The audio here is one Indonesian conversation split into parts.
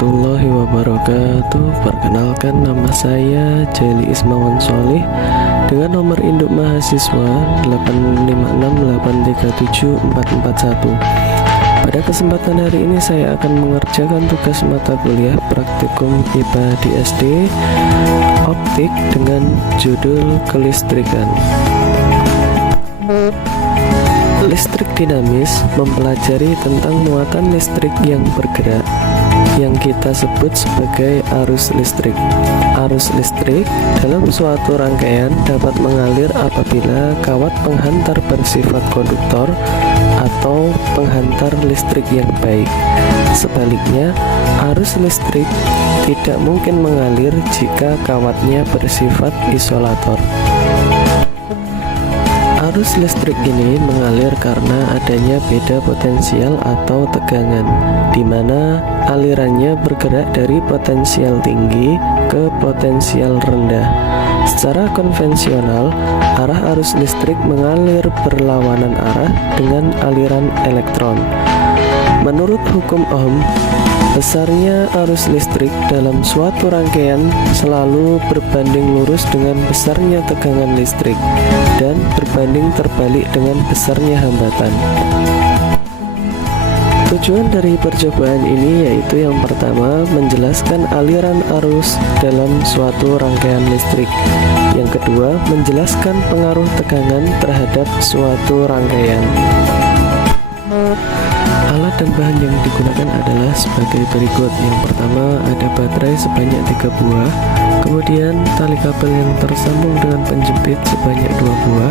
warahmatullahi wabarakatuh. Perkenalkan, nama saya Jeli Ismawan Sholih dengan nomor induk mahasiswa 856837441. Pada kesempatan hari ini saya akan mengerjakan tugas mata kuliah praktikum IPA di SD Optik dengan judul kelistrikan. Listrik dinamis mempelajari tentang muatan listrik yang bergerak yang kita sebut sebagai arus listrik. Arus listrik dalam suatu rangkaian dapat mengalir apabila kawat penghantar bersifat konduktor atau penghantar listrik yang baik. Sebaliknya, arus listrik tidak mungkin mengalir jika kawatnya bersifat isolator. Arus listrik ini mengalir karena adanya beda potensial atau tegangan, di mana alirannya bergerak dari potensial tinggi ke potensial rendah. Secara konvensional, arah arus listrik mengalir berlawanan arah dengan aliran elektron. Menurut hukum Ohm, besarnya arus listrik dalam suatu rangkaian selalu berbanding lurus dengan besarnya tegangan listrik dan berbanding terbalik dengan besarnya hambatan. Tujuan dari percobaan ini yaitu yang pertama, menjelaskan aliran arus dalam suatu rangkaian listrik. Yang kedua, menjelaskan pengaruh tegangan terhadap suatu rangkaian. Alat dan bahan yang digunakan adalah sebagai berikut. Yang pertama, ada baterai sebanyak 3 buah, kemudian tali kabel yang tersambung dengan penjepit sebanyak 2 buah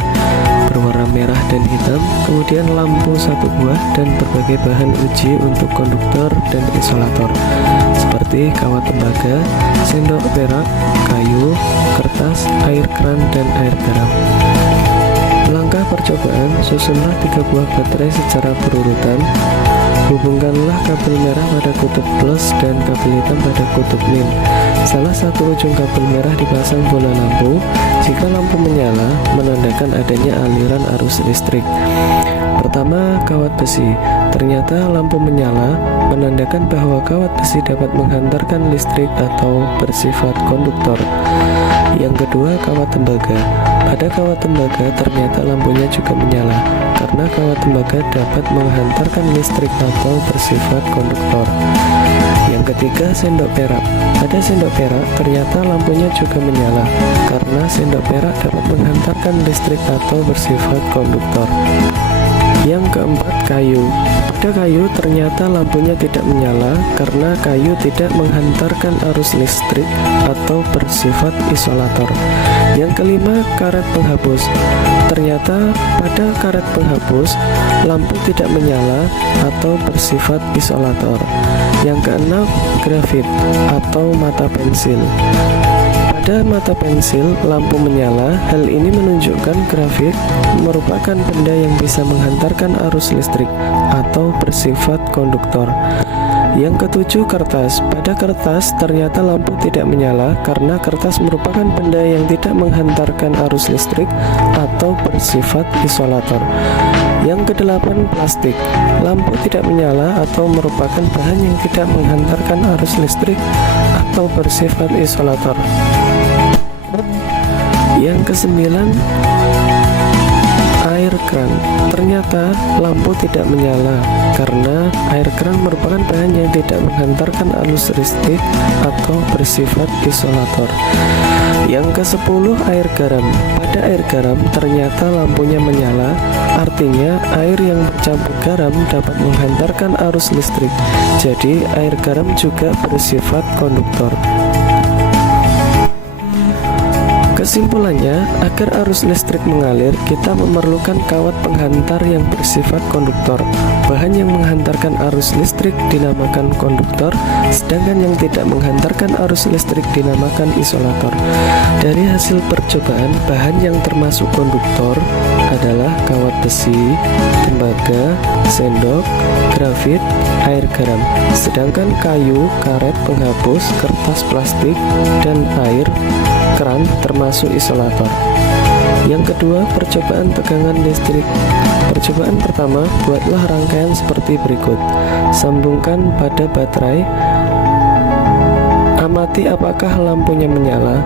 berwarna merah dan hitam, kemudian lampu 1 buah, dan berbagai bahan uji untuk konduktor dan isolator seperti kawat tembaga, sendok perak, kayu, kertas, air keran, dan air garam. Langkah percobaan, susunlah 3 buah baterai secara berurutan. Hubungkanlah kabel merah pada kutub plus dan kabel hitam pada kutub min. Salah satu ujung kabel merah dipasang bola lampu. Jika lampu menyala, menandakan adanya aliran arus listrik. Pertama, kawat besi. Ternyata lampu menyala, menandakan bahwa kawat besi dapat menghantarkan listrik atau bersifat konduktor. Yang kedua, kawat tembaga. Pada kawat tembaga ternyata lampunya juga menyala karena kawat tembaga dapat menghantarkan listrik atau bersifat konduktor. Yang ketiga, sendok perak. Pada sendok perak ternyata lampunya juga menyala karena sendok perak dapat menghantarkan listrik atau bersifat konduktor. Yang keempat, kayu. Pada kayu ternyata lampunya tidak menyala karena kayu tidak menghantarkan arus listrik atau bersifat isolator. Yang kelima, karet penghapus. Ternyata pada karet penghapus lampu tidak menyala atau bersifat isolator. Yang keenam, grafit atau mata pensil. Pada mata pensil lampu menyala. Hal ini menunjukkan grafit merupakan benda yang bisa menghantarkan arus listrik atau bersifat konduktor. Yang ketujuh, kertas. Pada kertas ternyata lampu tidak menyala karena kertas merupakan benda yang tidak menghantarkan arus listrik atau bersifat isolator. Yang kedelapan, plastik. Lampu tidak menyala atau merupakan bahan yang tidak menghantarkan arus listrik atau bersifat isolator. Yang kesembilan, air keran. Ternyata lampu tidak menyala karena air keran merupakan bahan yang tidak menghantarkan arus listrik atau bersifat isolator. Yang ke-10, air garam. Pada air garam ternyata lampunya menyala, artinya air yang bercampur garam dapat menghantarkan arus listrik. Jadi air garam juga bersifat konduktor. Kesimpulannya, agar arus listrik mengalir, kita memerlukan kawat penghantar yang bersifat konduktor. Bahan yang menghantarkan arus listrik dinamakan konduktor, sedangkan yang tidak menghantarkan arus listrik dinamakan isolator. Dari hasil percobaan, bahan yang termasuk konduktor adalah kawat besi, tembaga, sendok, grafit, air garam. Sedangkan kayu, karet penghapus, kertas plastik, dan air keran termasuk isolator. Yang kedua, percobaan tegangan listrik. Percobaan pertama, buatlah rangkaian seperti berikut. Sambungkan pada baterai Amati apakah lampunya menyala.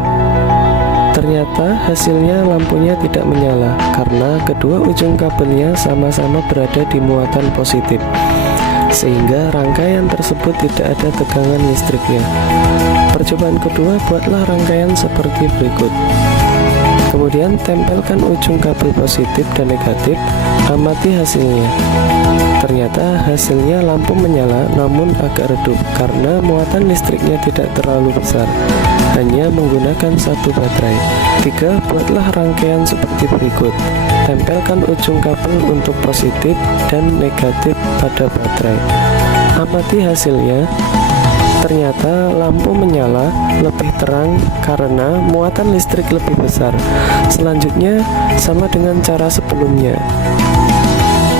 Ternyata hasilnya lampunya tidak menyala karena kedua ujung kabelnya sama-sama berada di muatan positif, sehingga rangkaian tersebut tidak ada tegangan listriknya. Percobaan kedua, buatlah rangkaian seperti berikut. Kemudian tempelkan ujung kabel positif dan negatif, amati hasilnya. Ternyata hasilnya lampu menyala namun agak redup karena muatan listriknya tidak terlalu besar, hanya menggunakan satu baterai. 3. Buatlah rangkaian seperti berikut. Tempelkan ujung kabel untuk positif dan negatif pada baterai. Amati hasilnya. Ternyata lampu menyala lebih terang karena muatan listrik lebih besar. Selanjutnya sama dengan cara sebelumnya.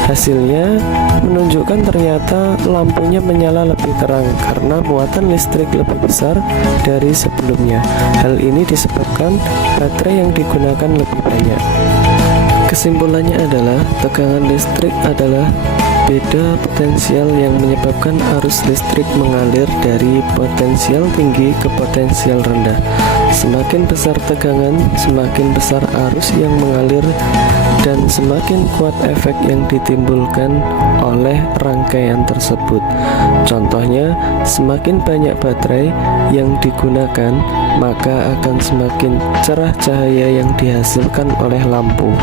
Hasilnya menunjukkan ternyata lampunya menyala lebih terang karena muatan listrik lebih besar dari sebelumnya. Hal ini disebabkan baterai yang digunakan lebih banyak. Kesimpulannya adalah tegangan listrik adalah beda potensial yang menyebabkan arus listrik mengalir dari potensial tinggi ke potensial rendah. Semakin besar tegangan, semakin besar arus yang mengalir dan semakin kuat efek yang ditimbulkan oleh rangkaian tersebut. Contohnya, semakin banyak baterai yang digunakan, maka akan semakin cerah cahaya yang dihasilkan oleh lampu.